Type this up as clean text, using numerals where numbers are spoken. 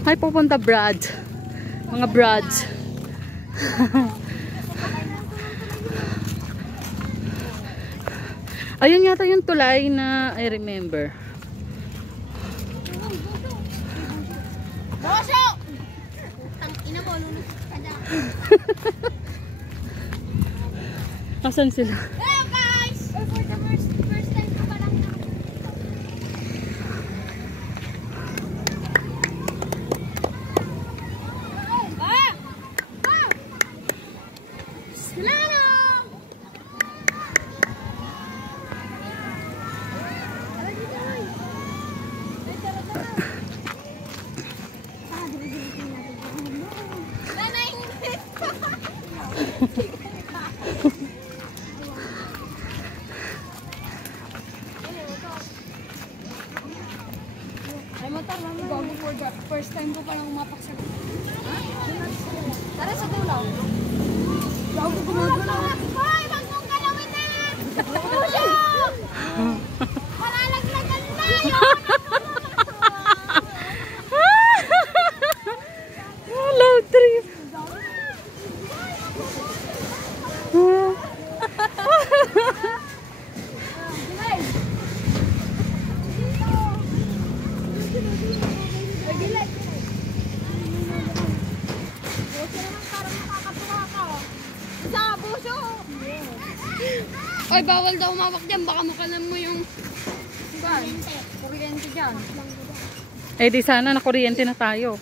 Ay, pupunta Brad. Mga Brads. Ayun yata yung tulay na I remember. Boso! Tang ina mo, lulus ka dyan. Asan sila? Hello guys! For the first time ko pa lang first time ko palang umapak sa tara sa dulo. Bago gumagalaw. Hoy, wag mong galawin na! Palalaglagan na yun! Hello, trip! Oy, bawal daw umawak dyan. Baka makalam mo yung kuryente dyan. Eh di sana na kuryente na tayo.